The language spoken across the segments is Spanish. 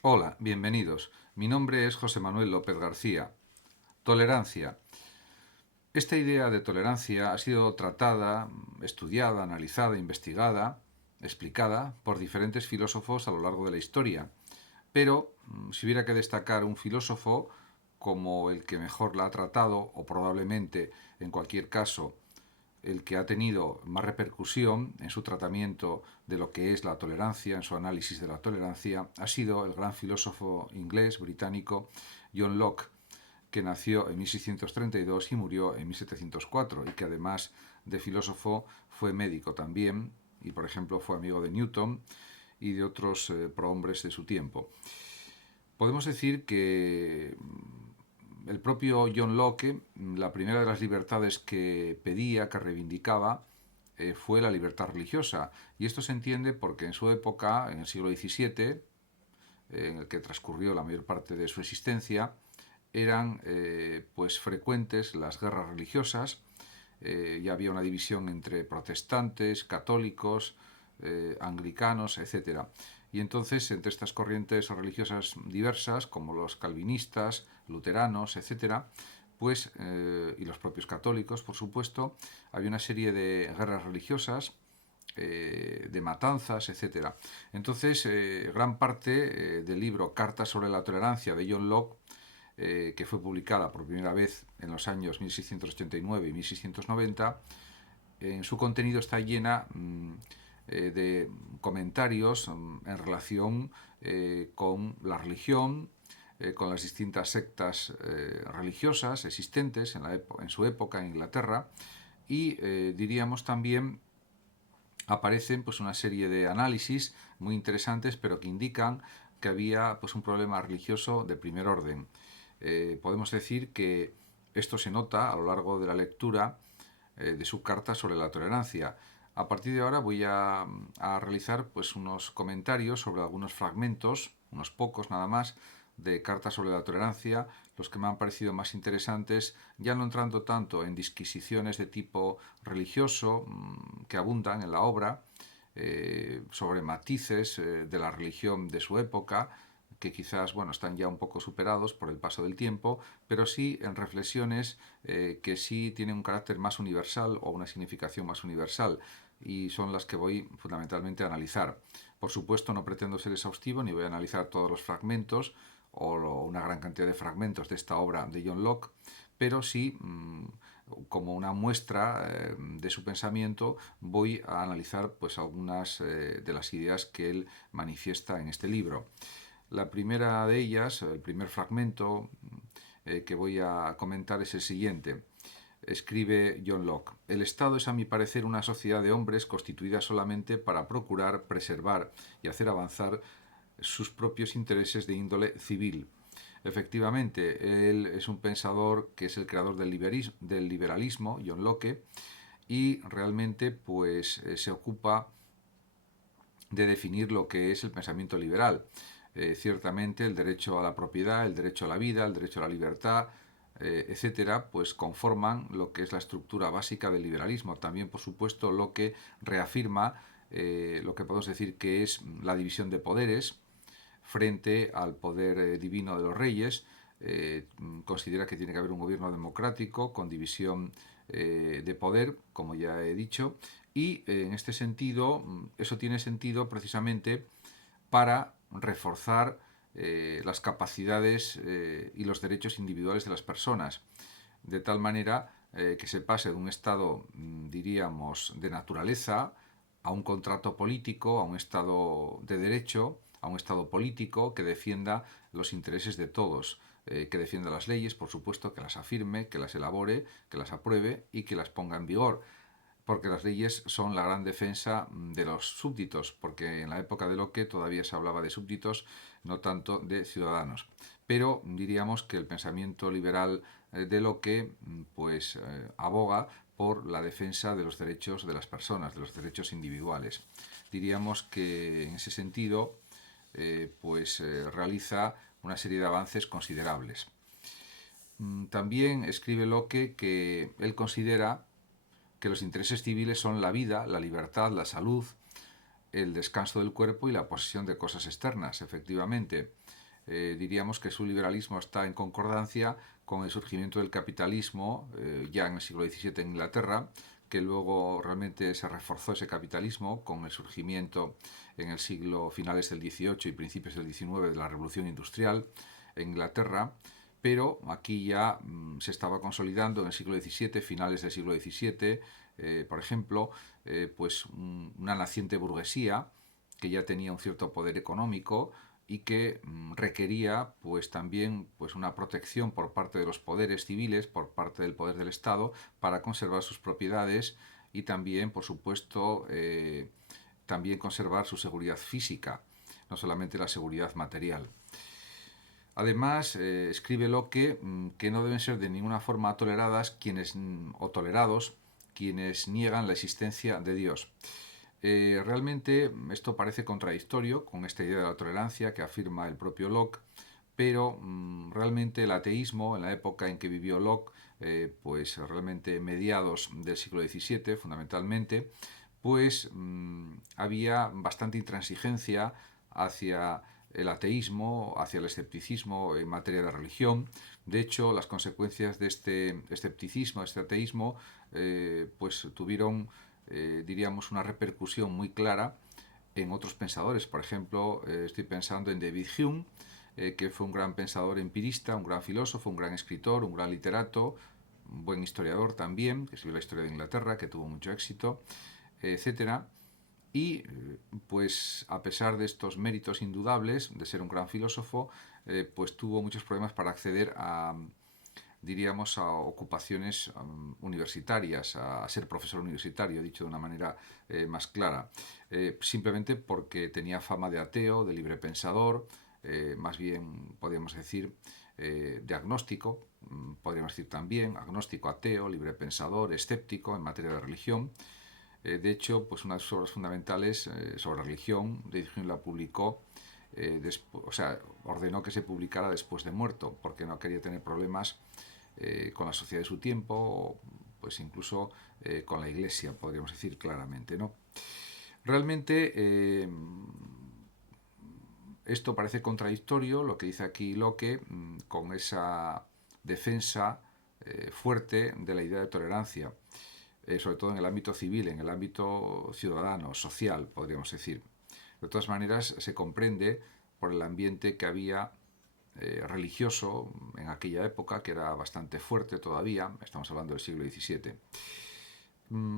Hola, bienvenidos. Mi nombre es José Manuel López García. Tolerancia. Esta idea de tolerancia ha sido tratada, estudiada, analizada, investigada, explicada por diferentes filósofos a lo largo de la historia. Pero si hubiera que destacar un filósofo como el que mejor la ha tratado, o probablemente en cualquier caso el que ha tenido más repercusión en su tratamiento de lo que es la tolerancia, en su análisis de la tolerancia, ha sido el gran filósofo inglés, británico, John Locke, que nació en 1632 y murió en 1704, y que además de filósofo fue médico también, y por ejemplo fue amigo de Newton y de otros prohombres de su tiempo. Podemos decir que el propio John Locke, la primera de las libertades que pedía, que reivindicaba, fue la libertad religiosa. Y esto se entiende porque en su época, en el siglo XVII, en el que transcurrió la mayor parte de su existencia, eran pues frecuentes las guerras religiosas. Ya había una división entre protestantes, católicos, anglicanos, etcétera. Y entonces, entre estas corrientes religiosas diversas, como los calvinistas, luteranos, etcétera, pues, y los propios católicos, por supuesto, había una serie de guerras religiosas, de matanzas, etcétera. Entonces, gran parte del libro Cartas sobre la tolerancia de John Locke, que fue publicada por primera vez en los años 1689 y 1690, en su contenido está llena de comentarios en relación con la religión, con las distintas sectas religiosas existentes en su época en Inglaterra, y diríamos también aparecen pues una serie de análisis muy interesantes, pero que indican que había pues un problema religioso de primer orden. Podemos decir que esto se nota a lo largo de la lectura de su carta sobre la tolerancia. A partir de ahora voy a realizar pues unos comentarios sobre algunos fragmentos, unos pocos nada más, de cartas sobre la tolerancia, los que me han parecido más interesantes, ya no entrando tanto en disquisiciones de tipo religioso que abundan en la obra, sobre matices de la religión de su época, que quizás bueno, están ya un poco superados por el paso del tiempo, pero sí en reflexiones que sí tienen un carácter más universal o una significación más universal, y son las que voy fundamentalmente a analizar. Por supuesto, no pretendo ser exhaustivo ni voy a analizar todos los fragmentos o una gran cantidad de fragmentos de esta obra de John Locke, pero sí, como una muestra de su pensamiento, voy a analizar pues algunas de las ideas que él manifiesta en este libro. La primera de ellas, el primer fragmento que voy a comentar es el siguiente. Escribe John Locke: el Estado es, a mi parecer, una sociedad de hombres constituida solamente para procurar, preservar y hacer avanzar sus propios intereses de índole civil. Efectivamente, él es un pensador que es el creador del liberalismo, John Locke, y realmente pues se ocupa de definir lo que es el pensamiento liberal. Ciertamente el derecho a la propiedad, el derecho a la vida, el derecho a la libertad, etcétera, pues conforman lo que es la estructura básica del liberalismo. También, por supuesto, lo que reafirma lo que podemos decir que es la división de poderes frente al poder divino de los reyes. Considera que tiene que haber un gobierno democrático con división de poder, como ya he dicho, y en este sentido, eso tiene sentido precisamente para reforzar las capacidades y los derechos individuales de las personas, de tal manera que se pase de un estado, diríamos, de naturaleza a un contrato político, a un estado de derecho, a un estado político que defienda los intereses de todos, que defienda las leyes, por supuesto, que las afirme, que las elabore, que las apruebe y que las ponga en vigor, porque las leyes son la gran defensa de los súbditos, porque en la época de Locke todavía se hablaba de súbditos, no tanto de ciudadanos. Pero diríamos que el pensamiento liberal de Locke pues aboga por la defensa de los derechos de las personas, de los derechos individuales. Diríamos que en ese sentido realiza una serie de avances considerables. También escribe Locke que él considera que los intereses civiles son la vida, la libertad, la salud, el descanso del cuerpo y la posesión de cosas externas, efectivamente. Diríamos que su liberalismo está en concordancia con el surgimiento del capitalismo ya en el siglo XVII en Inglaterra, que luego realmente se reforzó ese capitalismo con el surgimiento en el siglo finales del XVIII y principios del XIX de la Revolución Industrial en Inglaterra, pero aquí ya se estaba consolidando en el siglo XVII, finales del siglo XVII, por ejemplo, pues una naciente burguesía que ya tenía un cierto poder económico y que requería pues también pues una protección por parte de los poderes civiles, por parte del poder del Estado, para conservar sus propiedades y también, por supuesto, también conservar su seguridad física, no solamente la seguridad material. Además, escribe Locke que no deben ser de ninguna forma toleradas quienes, o tolerados quienes niegan la existencia de Dios. Realmente esto parece contradictorio con esta idea de la tolerancia que afirma el propio Locke, pero realmente el ateísmo en la época en que vivió Locke, pues realmente mediados del siglo XVII fundamentalmente, pues había bastante intransigencia hacia el ateísmo, hacia el escepticismo en materia de religión. De hecho, las consecuencias de este escepticismo, de este ateísmo, pues tuvieron, diríamos, una repercusión muy clara en otros pensadores. Por ejemplo, estoy pensando en David Hume, que fue un gran pensador empirista, un gran filósofo, un gran escritor, un gran literato, un buen historiador también, que escribió la historia de Inglaterra, que tuvo mucho éxito, etcétera. Y pues a pesar de estos méritos indudables de ser un gran filósofo, pues tuvo muchos problemas para acceder a, diríamos, a ocupaciones universitarias, a ser profesor universitario, dicho de una manera más clara, simplemente porque tenía fama de ateo, de librepensador, más bien podríamos decir de agnóstico, podríamos decir también agnóstico, ateo, librepensador, escéptico en materia de religión. De hecho, pues una de sus obras fundamentales sobre religión, David Hume la publicó, o sea, ordenó que se publicara después de muerto, porque no quería tener problemas con la sociedad de su tiempo, o pues incluso con la Iglesia, podríamos decir claramente, ¿no? Realmente esto parece contradictorio, lo que dice aquí Locke, con esa defensa fuerte de la idea de tolerancia, sobre todo en el ámbito civil, en el ámbito ciudadano, social, podríamos decir. De todas maneras, se comprende por el ambiente que había religioso en aquella época, que era bastante fuerte todavía, estamos hablando del siglo XVII.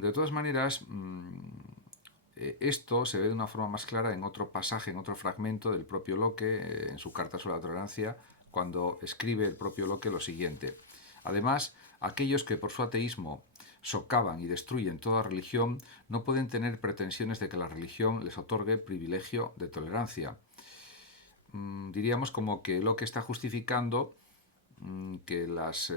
De todas maneras, esto se ve de una forma más clara en otro pasaje, en otro fragmento del propio Locke, en su carta sobre la tolerancia, cuando escribe el propio Locke lo siguiente. Además, aquellos que por su ateísmo socavan y destruyen toda religión no pueden tener pretensiones de que la religión les otorgue privilegio de tolerancia. Diríamos como que Locke está justificando que las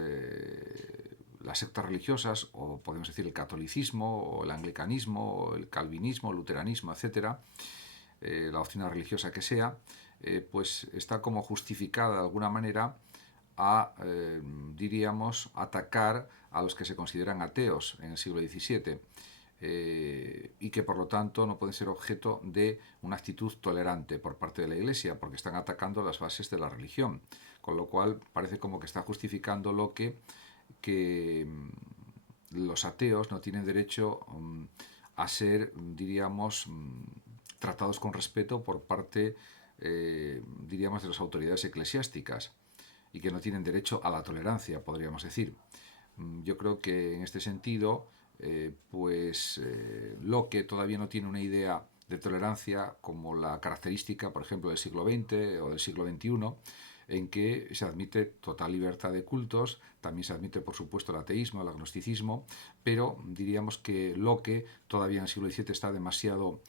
sectas religiosas, o podemos decir el catolicismo, o el anglicanismo, o el calvinismo, el luteranismo, etcétera, la doctrina religiosa que sea, pues está como justificada de alguna manera a, diríamos, atacar a los que se consideran ateos en el siglo XVII. Y que por lo tanto no pueden ser objeto de una actitud tolerante por parte de la Iglesia, porque están atacando las bases de la religión. Con lo cual parece como que está justificando lo que los ateos no tienen derecho a ser, diríamos, tratados con respeto por parte, diríamos, de las autoridades eclesiásticas y que no tienen derecho a la tolerancia, podríamos decir. Yo creo que en este sentido, Locke todavía no tiene una idea de tolerancia como la característica, por ejemplo, del siglo XX o del siglo XXI, en que se admite total libertad de cultos, también se admite, por supuesto, el ateísmo, el agnosticismo, pero diríamos que Locke todavía en el siglo XVII está demasiado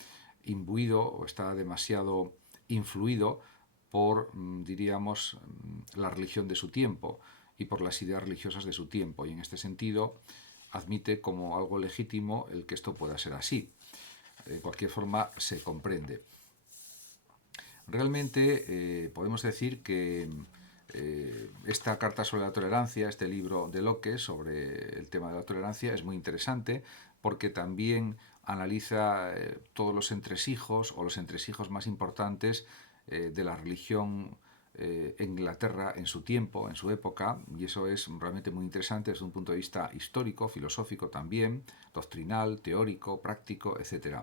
imbuido o está demasiado influido por, diríamos, la religión de su tiempo y por las ideas religiosas de su tiempo. Y en este sentido admite como algo legítimo el que esto pueda ser así. De cualquier forma, se comprende. Realmente podemos decir que esta carta sobre la tolerancia, este libro de Locke sobre el tema de la tolerancia, es muy interesante porque también analiza todos los entresijos o los entresijos más importantes de la religión en Inglaterra en su tiempo, en su época, y eso es realmente muy interesante desde un punto de vista histórico, filosófico también, doctrinal, teórico, práctico, etc.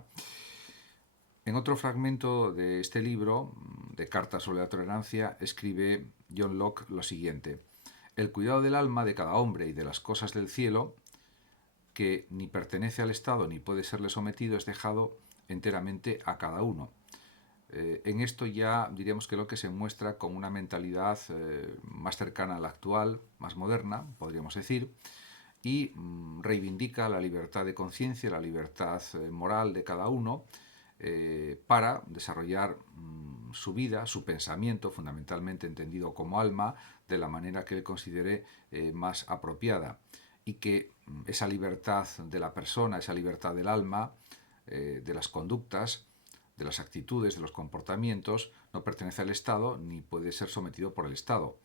En otro fragmento de este libro, de Cartas sobre la tolerancia, escribe John Locke lo siguiente: el cuidado del alma de cada hombre y de las cosas del cielo, que ni pertenece al Estado ni puede serle sometido, es dejado enteramente a cada uno. En esto ya diríamos que Locke se muestra con una mentalidad más cercana a la actual, más moderna, podríamos decir, y reivindica la libertad de conciencia, la libertad moral de cada uno, para desarrollar su vida, su pensamiento, fundamentalmente entendido como alma, de la manera que él considere más apropiada, y que esa libertad de la persona, esa libertad del alma, de las conductas, de las actitudes, de los comportamientos, no pertenece al Estado ni puede ser sometido por el Estado.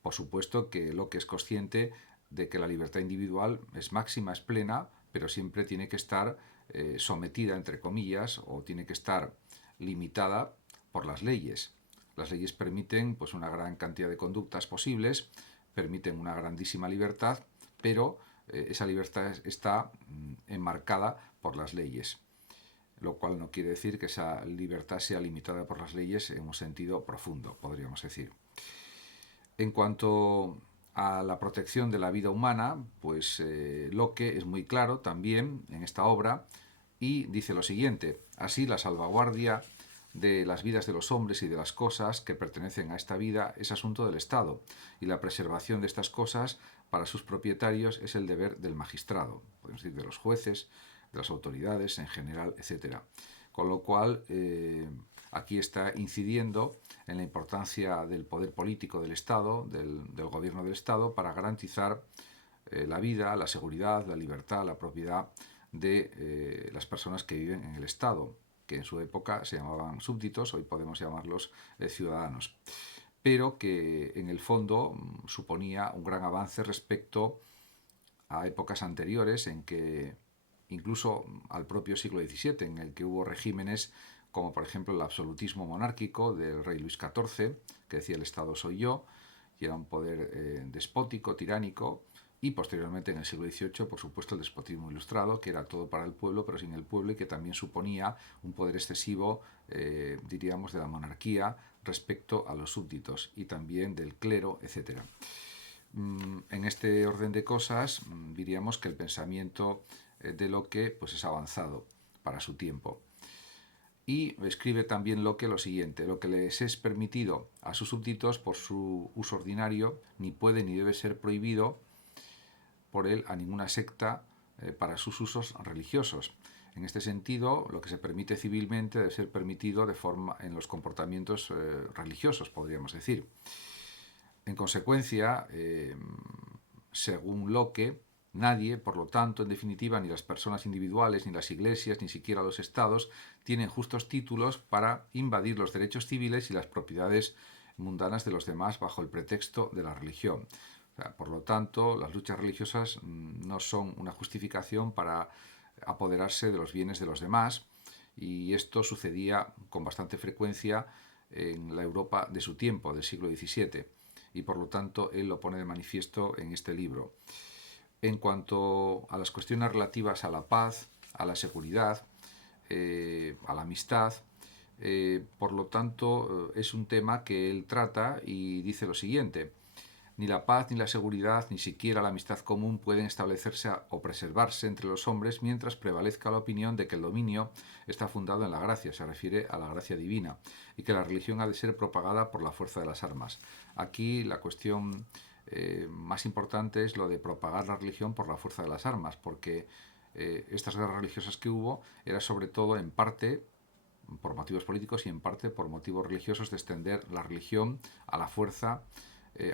Por supuesto que Locke es consciente de que la libertad individual es máxima, es plena, pero siempre tiene que estar sometida, entre comillas, o tiene que estar limitada por las leyes. Las leyes permiten pues, una gran cantidad de conductas posibles, permiten una grandísima libertad, pero esa libertad está enmarcada por las leyes, lo cual no quiere decir que esa libertad sea limitada por las leyes en un sentido profundo, podríamos decir. En cuanto a la protección de la vida humana, pues Locke es muy claro también en esta obra y dice lo siguiente: así la salvaguardia de las vidas de los hombres y de las cosas que pertenecen a esta vida es asunto del Estado, y la preservación de estas cosas para sus propietarios es el deber del magistrado, podemos decir de los jueces, de las autoridades en general, etc. Con lo cual, aquí está incidiendo en la importancia del poder político del Estado, del gobierno del Estado, para garantizar la vida, la seguridad, la libertad, la propiedad de las personas que viven en el Estado, que en su época se llamaban súbditos, hoy podemos llamarlos ciudadanos, pero que en el fondo suponía un gran avance respecto a épocas anteriores, en que incluso al propio siglo XVII, en el que hubo regímenes como por ejemplo el absolutismo monárquico del rey Luis XIV, que decía el Estado soy yo, y era un poder despótico, tiránico, y posteriormente en el siglo XVIII, por supuesto, el despotismo ilustrado, que era todo para el pueblo, pero sin el pueblo, y que también suponía un poder excesivo, diríamos, de la monarquía respecto a los súbditos, y también del clero, etc. En este orden de cosas, diríamos que el pensamiento de Locke pues, es avanzado para su tiempo. Y escribe también Locke lo siguiente: lo que les es permitido a sus súbditos por su uso ordinario, ni puede ni debe ser prohibido por él a ninguna secta para sus usos religiosos. En este sentido, lo que se permite civilmente debe ser permitido de forma en los comportamientos religiosos, podríamos decir. En consecuencia, según Locke, nadie, por lo tanto, en definitiva, ni las personas individuales, ni las iglesias, ni siquiera los estados, tienen justos títulos para invadir los derechos civiles y las propiedades mundanas de los demás bajo el pretexto de la religión. O sea, por lo tanto, las luchas religiosas no son una justificación para apoderarse de los bienes de los demás, y esto sucedía con bastante frecuencia en la Europa de su tiempo, del siglo XVII, y por lo tanto él lo pone de manifiesto en este libro. En cuanto a las cuestiones relativas a la paz, a la seguridad, a la amistad, por lo tanto es un tema que él trata y dice lo siguiente: ni la paz, ni la seguridad, ni siquiera la amistad común pueden establecerse o preservarse entre los hombres mientras prevalezca la opinión de que el dominio está fundado en la gracia, se refiere a la gracia divina, y que la religión ha de ser propagada por la fuerza de las armas. Aquí la cuestión más importante es lo de propagar la religión por la fuerza de las armas, porque estas guerras religiosas que hubo era sobre todo en parte por motivos políticos y en parte por motivos religiosos, de extender la religión a la fuerza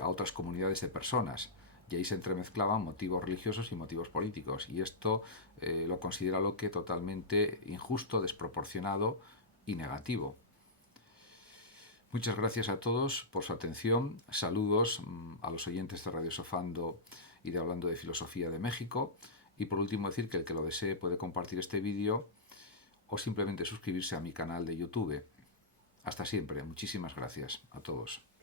a otras comunidades de personas, y ahí se entremezclaban motivos religiosos y motivos políticos, y esto lo considera Locke totalmente injusto, desproporcionado y negativo. Muchas gracias a todos por su atención. Saludos a los oyentes de Radio Sofando y de Hablando de Filosofía de México. Y por último decir que el que lo desee puede compartir este vídeo o simplemente suscribirse a mi canal de YouTube. Hasta siempre. Muchísimas gracias a todos.